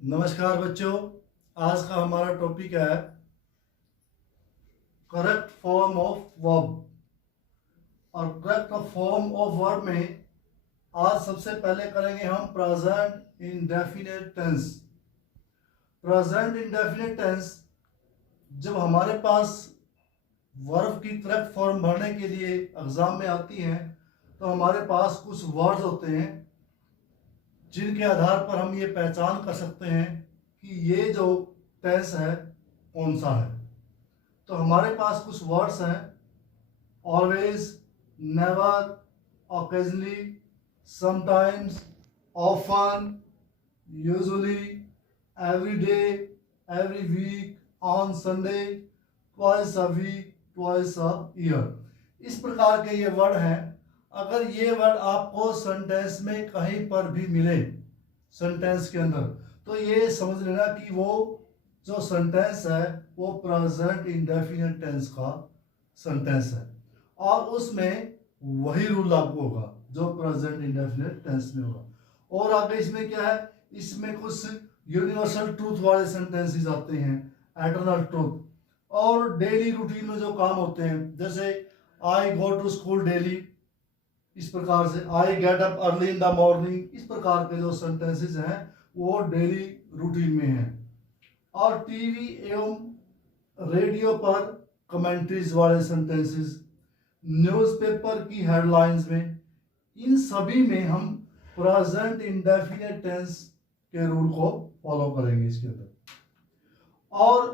नमस्कार बच्चों। आज का हमारा टॉपिक है करेक्ट फॉर्म ऑफ वर्ब। और करेक्ट फॉर्म ऑफ वर्ब में आज सबसे पहले करेंगे हम present indefinite tense. Present indefinite tense जब हमारे पास वर्ब की करेक्ट फॉर्म भरने के लिए एग्जाम में आती हैं तो हमारे पास कुछ वर्ड्स होते हैं जिनके आधार पर हम ये पहचान कर सकते हैं कि ये जो टेंस है कौन सा है। तो हमारे पास कुछ वर्ड्स हैं always, never, occasionally, sometimes, often, usually, every day, every week, on Sunday, twice a week, twice a year। इस प्रकार के ये वर्ड हैं। अगर ये वर्ड आपको सेंटेंस में कहीं पर भी मिले सेंटेंस के अंदर तो ये समझ लेना कि वो जो सेंटेंस है वो प्रेजेंट इंडेफिनिट टेंस का सेंटेंस है और उसमें वही रूल लागू होगा जो प्रेजेंट इंडेफिनिट टेंस में होगा। और आगे इसमें क्या है, इसमें कुछ यूनिवर्सल ट्रूथ वाले सेंटेंसेस आते हैं, एटर्नल ट्रूथ, और डेली रूटीन में जो काम होते हैं जैसे आई गो टू स्कूल डेली, इस प्रकार से I get up early in the morning, इस प्रकार के जो सेंटेंसेस हैं वो डेली रूटीन में हैं। और टीवी एवं रेडियो पर कमेंट्रीज वाले सेंटेंसेस, न्यूज़पेपर की हेडलाइंस में, इन सभी में हम प्रेजेंट इंडेफिनिट टेंस के रूल को फॉलो करेंगे इसके अंदर। और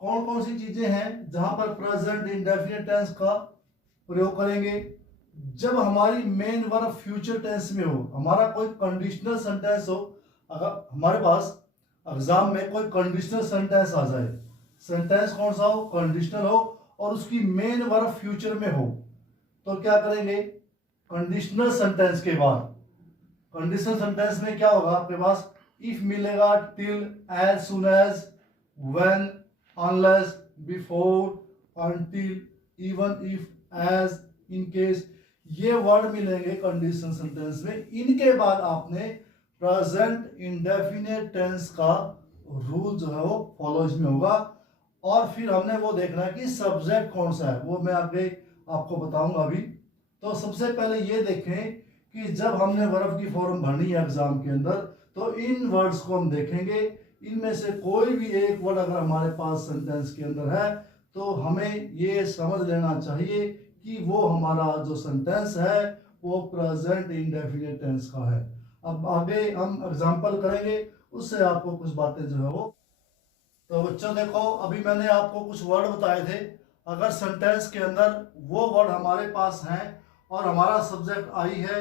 कौन कौन सी चीजें हैं जहां पर प्रेजेंट इंडेफिनिट टेंस का प्रयोग करेंगे? जब हमारी मेन वर्ब फ्यूचर टेंस में हो, हमारा कोई कंडीशनल सेंटेंस हो, अगर हमारे पास एग्जाम में कोई कंडीशनल सेंटेंस आ जाए, सेंटेंस कौन सा हो, कंडीशनल हो, और उसकी मेन वर्ब फ्यूचर में हो, तो क्या करेंगे? कंडीशनल सेंटेंस के बाद कंडीशनल सेंटेंस में क्या होगा आपके पास? इफ मिलेगा, till, as soon as, when, unless, before, until, even if, as, in case, ये वर्ड मिलेंगे कंडीशनल सेंटेंस में। इनके बाद आपने प्रेजेंट इंडेफिनिट टेंस का रूल जो है वो फॉलो इसमें होगा। और फिर हमने वो देखना है कि सब्जेक्ट कौन सा है, वो मैं आगे आपको बताऊंगा अभी। तो सबसे पहले ये देखें कि जब हमने वर्ब की फॉर्म भरनी है एग्जाम के अंदर तो इन वर्ड्स को हम देखेंगे, इनमें से कोई भी एक वर्ड अगर हमारे पास सेंटेंस के अंदर है तो हमें ये समझ लेना चाहिए कि वो हमारा जो सेंटेंस है वो प्रेजेंट इंडेफिनिट टेंस का है। अब आगे हम एग्जांपल करेंगे, उससे आपको कुछ बातें जो है वो। तो बच्चों देखो, अभी मैंने आपको कुछ वर्ड बताए थे। अगर सेंटेंस के अंदर वो वर्ड हमारे पास हैं और हमारा सब्जेक्ट आई है,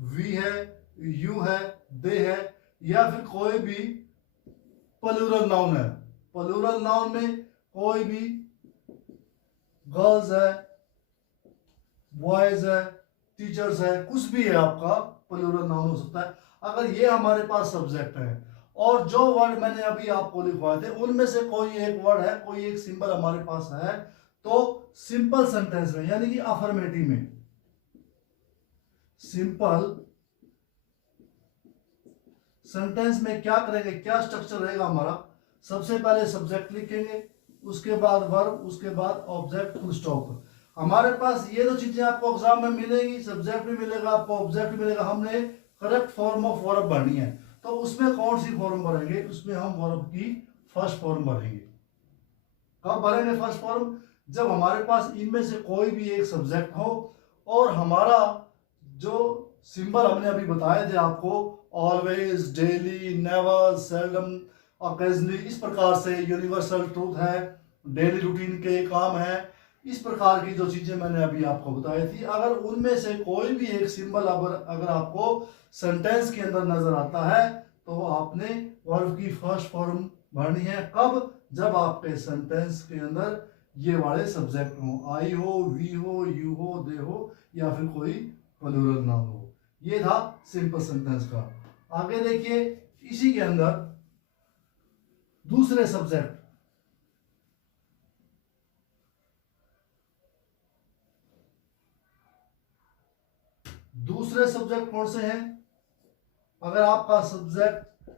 वी है, यू है, दे है, या फिर कोई भी प्लूरल नाउन है, प्लूरल नाउन में कोई भी गर्ल्स है, बॉयज है, टीचर्स है, कुछ भी है आपका प्लूरल नाउन हो सकता है। अगर ये हमारे पास सब्जेक्ट है और जो वर्ड मैंने अभी आपको लिखवाए थे उनमें से कोई एक वर्ड है, कोई एक सिंबल हमारे पास है, तो सिंपल सेंटेंस में यानी कि अफर्मेटिव में, सिंपल सेंटेंस में क्या करेंगे, क्या स्ट्रक्चर रहेगा हमारा? सबसे पहले सब्जेक्ट लिखेंगे, उसके बाद वर्ब, उसके बाद ऑब्जेक्ट, फुल स्टॉप। हमारे पास ये दो चीजें आपको एग्जाम में मिलेंगी, सब्जेक्ट भी मिलेगा आपको, ऑब्जेक्ट भी मिलेगा। हमने करेक्ट फॉर्म ऑफ वर्ब भरनी है तो उसमें कौन सी फॉर्म भरेंगे? उसमें हम वर्ब की फर्स्ट फॉर्म भरेंगे। कब भरेंगे फर्स्ट फॉर्म? जब हमारे पास इनमें से कोई भी एक सब्जेक्ट हो और हमारा जो सिंबल हमने अभी बताए थे आपको, always, daily, never, seldom, occasionally, इस प्रकार से यूनिवर्सल ट्रूथ है, डेली रूटीन के काम है, इस प्रकार की जो चीजें मैंने अभी आपको बताई थी, अगर उनमें से कोई भी एक सिंबल अगर आपको सेंटेंस के अंदर नजर आता है तो आपने वर्ब की फर्स्ट फॉर्म भरनी है। कब? जब आपके सेंटेंस के अंदर ये वाले सब्जेक्ट हो, आई हो, वी हो, यू हो, दे हो, या फिर कोई प्लूरल नाउन हो। ये था सिंपल सेंटेंस का। आगे देखिए, इसी के अंदर दूसरे सब्जेक्ट, दूसरे सब्जेक्ट कौन से हैं? अगर आपका सब्जेक्ट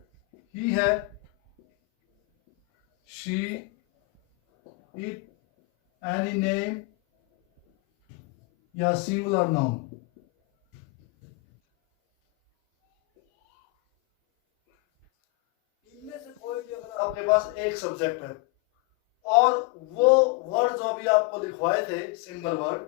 ही है she, it, any name या सिंगुलर नाउन। इनमें से कोई भी अगर आपके पास एक सब्जेक्ट है और वो वर्ड जो अभी आपको लिखवाए थे सिंगल वर्ड,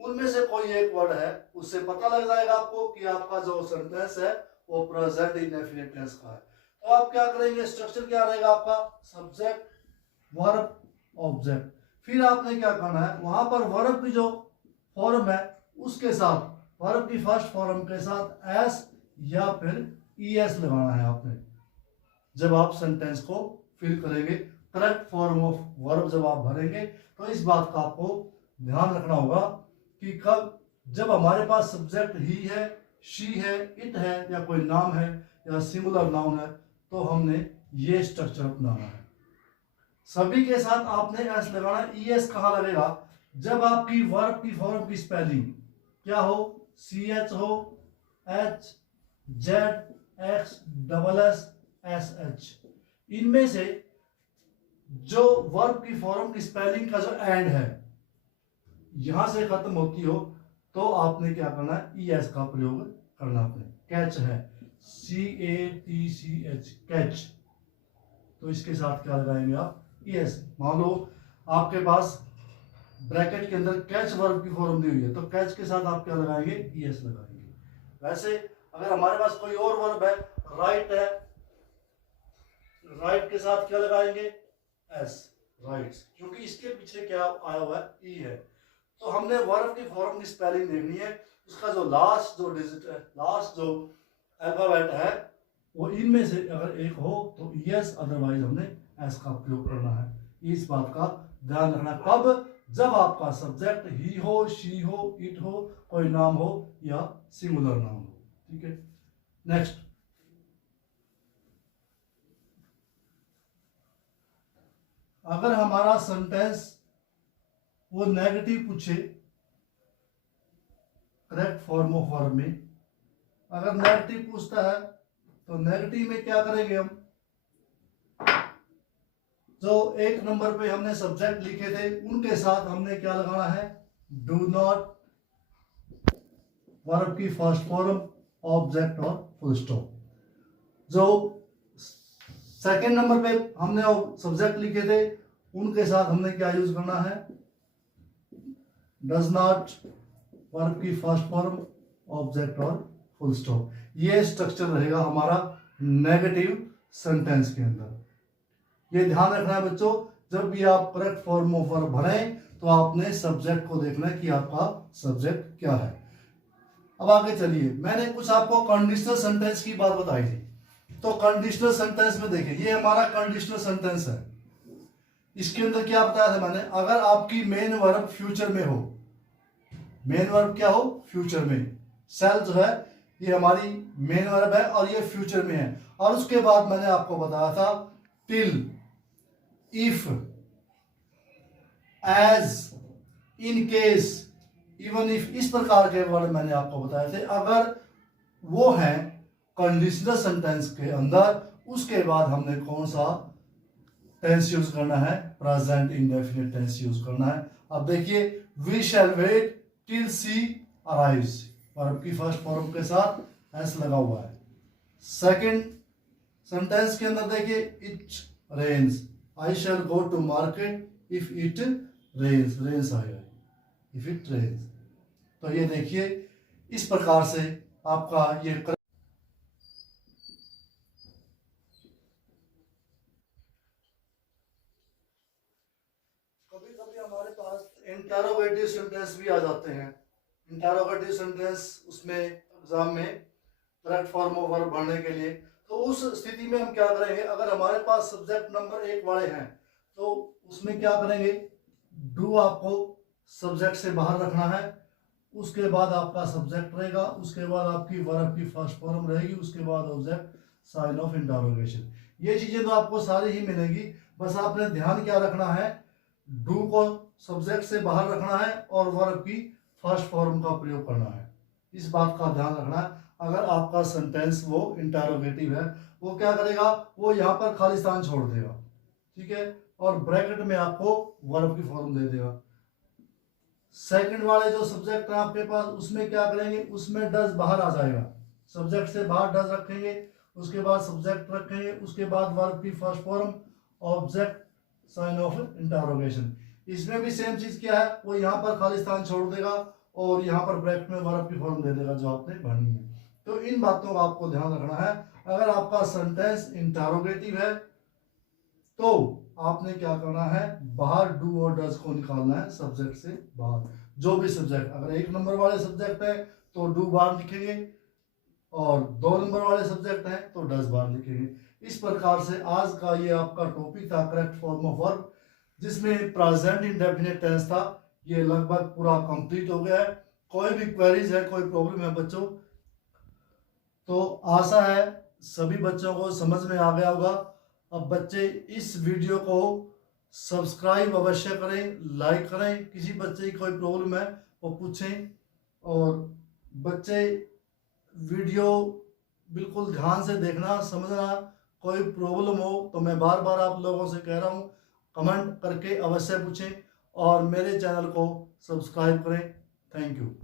उनमें से कोई एक वर्ड है, उससे पता लग जाएगा आपको कि आपका जो सेंटेंस है वो प्रेजेंट इंडेफिनिट टेंस का है। तो आप क्या करेंगे, स्ट्रक्चर क्या रहेगा आपका, सब्जेक्ट वर्ब ऑब्जेक्ट। फिर आपने क्या करना है, वहां पर वर्ब की जो फॉर्म है उसके साथ, वर्ब की फर्स्ट फॉर्म के साथ एस या फिर ईएस लगाना है आपने जब आप सेंटेंस को फिल करेंगे। करेक्ट फॉर्म ऑफ वर्ब जब आप भरेंगे तो इस बात का आपको ध्यान रखना होगा कि कब जब हमारे पास सब्जेक्ट ही है, शी है, इट है या कोई नाम है या सिंगुलर नाउन है तो हमने ये स्ट्रक्चर अपनाना है। सभी के साथ आपने एस लगाना है। ईएस कहाँ लगेगा, जब आपकी वर्ब की फॉर्म की स्पेलिंग क्या हो, सी एच हो, H Z x double S S H, इनमें से जो वर्ब की फॉर्म की स्पेलिंग का जो एंड है यहां से खत्म होती हो तो आपने क्या करना है, ई एस का प्रयोग करना। आपने कैच है CATCH कैच, तो इसके साथ क्या लगाएंगे आप, ई एस। मान लो आपके पास ब्रैकेट के अंदर कैच वर्ब की फॉर्म दी हुई है तो कैच के साथ आप क्या लगाएंगे, ई एस लगाएंगे। वैसे अगर हमारे पास कोई और वर्ब है, राइट है, राइट के साथ क्या लगाएंगे, एस, राइट्स, क्योंकि इसके पीछे क्या आया हुआ है, ई है। तो हमने वर्ब की फॉर्म की स्पेलिंग देखनी है, उसका जो लास्ट जो डिजिट है, लास्ट जो अल्फाबेट है वो इनमें से अगर एक हो तो यस, अदरवाइज हमने एस का प्रयोग करना है। इस बात का ध्यान रखना। कब, जब आपका सब्जेक्ट ही हो, शी हो, इट हो, कोई नाम हो या सिंगुलर नाम हो। ठीक है, नेक्स्ट। अगर हमारा सेंटेंस वो नेगेटिव पूछे करेक्ट फॉर्म ऑफ वर्ब में, अगर नेगेटिव पूछता है तो नेगेटिव में क्या करेंगे हम, जो एक नंबर पे हमने सब्जेक्ट लिखे थे उनके साथ हमने क्या लगाना है, डू नॉट, वर्ब की फर्स्ट फॉर्म, ऑब्जेक्ट और फुल स्टॉप। जो सेकंड नंबर पे हमने सब्जेक्ट लिखे थे उनके साथ हमने क्या यूज करना है, डज नॉट, वर्ब की फर्स्ट फॉर्म, ऑब्जेक्ट और फुल स्टॉप। ये स्ट्रक्चर रहेगा हमारा नेगेटिव सेंटेंस के अंदर। ये ध्यान रखना है बच्चों, जब भी आप करेक्ट फॉर्म ऑफ वर्ब भरें तो आपने सब्जेक्ट को देखना है कि आपका सब्जेक्ट क्या है। अब आगे चलिए, मैंने कुछ आपको कंडीशनल सेंटेंस की बात बताई थी। तो कंडीशनल सेंटेंस में देखिए, ये हमारा कंडीशनल सेंटेंस है। इसके अंदर क्या बताया था मैंने, अगर आपकी मेन वर्ब फ्यूचर में हो, मेन वर्ब क्या हो, फ्यूचर में, सेल जो है ये हमारी मेन वर्ब है और ये फ्यूचर में है। और उसके बाद मैंने आपको बताया था till, if, as, in case, even if, इस प्रकार के वर्ड मैंने आपको बताए थे। अगर वो हैं कंडीशनल सेंटेंस के अंदर, उसके बाद हमने कौन सा टेंस यूज करना है, प्रेजेंट इंडेफिनिट टेंस यूज करना है। अब देखिए, we shall wait till she arrives, verb की फर्स्ट फॉर्म के साथ एस लगा हुआ है। सेकंड सेंटेंस के अंदर देखिए, it rains, I shall go to market if it rains, rains आएगा इफ इट रेन्स। तो ये देखिए, इस प्रकार से आपका ये कभी कभी हमारे पास इंटरोगेटिव सेंटेंस भी आ जाते हैं। इंटरोगेटिव सेंटेंस उसमें एग्जाम में करेक्ट फॉर्म ऑफ वर्ब भरने के लिए, तो उस स्थिति में हम क्या करेंगे, अगर हमारे पास सब्जेक्ट नंबर 1 वाले हैं तो उसमें क्या करेंगे, डू आपको सब्जेक्ट से बाहर रखना है, उसके बाद आपका सब्जेक्ट रहेगा, उसके बाद आपकी वर्ब की फर्स्ट फॉर्म रहेगी, उसके बाद ऑब्जेक्ट, साइन ऑफ इंटरोगेशन। ये चीजें तो आपको सारी ही मिलेंगी, बस आपने ध्यान क्या रखना है, डू को सब्जेक्ट से बाहर रखना है और वर्ब की फर्स्ट फॉर्म का प्रयोग करना है। इस बात का ध्यान रखना है। अगर आपका सेंटेंस वो इंटरोगेटिव है, वो क्या करेगा, वो यहाँ पर खालिस्तान छोड़ देगा। ठीक है, और ब्रैकेट में आपको वर्ब की फॉर्म दे देगा। सेकंड वाले जो सब्जेक्ट है आपके पास, उसमें क्या करेंगे, उसमें डज बाहर आ जाएगा, सब्जेक्ट से बाहर डज रखेंगे, उसके बाद सब्जेक्ट रखेंगे, उसके बाद वर्ब की first form, object, sign of interrogation. इसमें भी सेम चीज क्या है, वो यहाँ पर खाली स्थान छोड़ देगा और यहाँ पर ब्रैकेट में वर्ब की फॉर्म दे देगा जो आपने भरनी है। तो इन बातों का आपको ध्यान रखना है। अगर आपका सेंटेंस इंटरोगेटिव है तो आपने क्या करना है, बाहर डू और डज को निकालना है सब्जेक्ट से बाहर। जो भी सब्जेक्ट, अगर 1 नंबर वाले सब्जेक्ट है तो डू बाहर लिखेंगे, और 2 नंबर वाले सब्जेक्ट हैं तो डज बाहर लिखेंगे। इस प्रकार से आज का ये आपका टॉपिक था करेक्ट फॉर्म ऑफ वर्ब, जिसमें प्रेजेंट इंडेफिनिट टेंस था। ये लगभग पूरा कंप्लीट हो गया है। कोई भी क्वेरीज है, कोई प्रॉब्लम है बच्चों, तो आशा है सभी बच्चों को समझ में आ गया होगा। अब बच्चे इस वीडियो को सब्सक्राइब अवश्य करें, लाइक करें। किसी बच्चे की कोई प्रॉब्लम है वो पूछें, और बच्चे वीडियो बिल्कुल ध्यान से देखना, समझना। कोई प्रॉब्लम हो तो मैं बार बार आप लोगों से कह रहा हूँ, कमेंट करके अवश्य पूछें और मेरे चैनल को सब्सक्राइब करें। Thank you.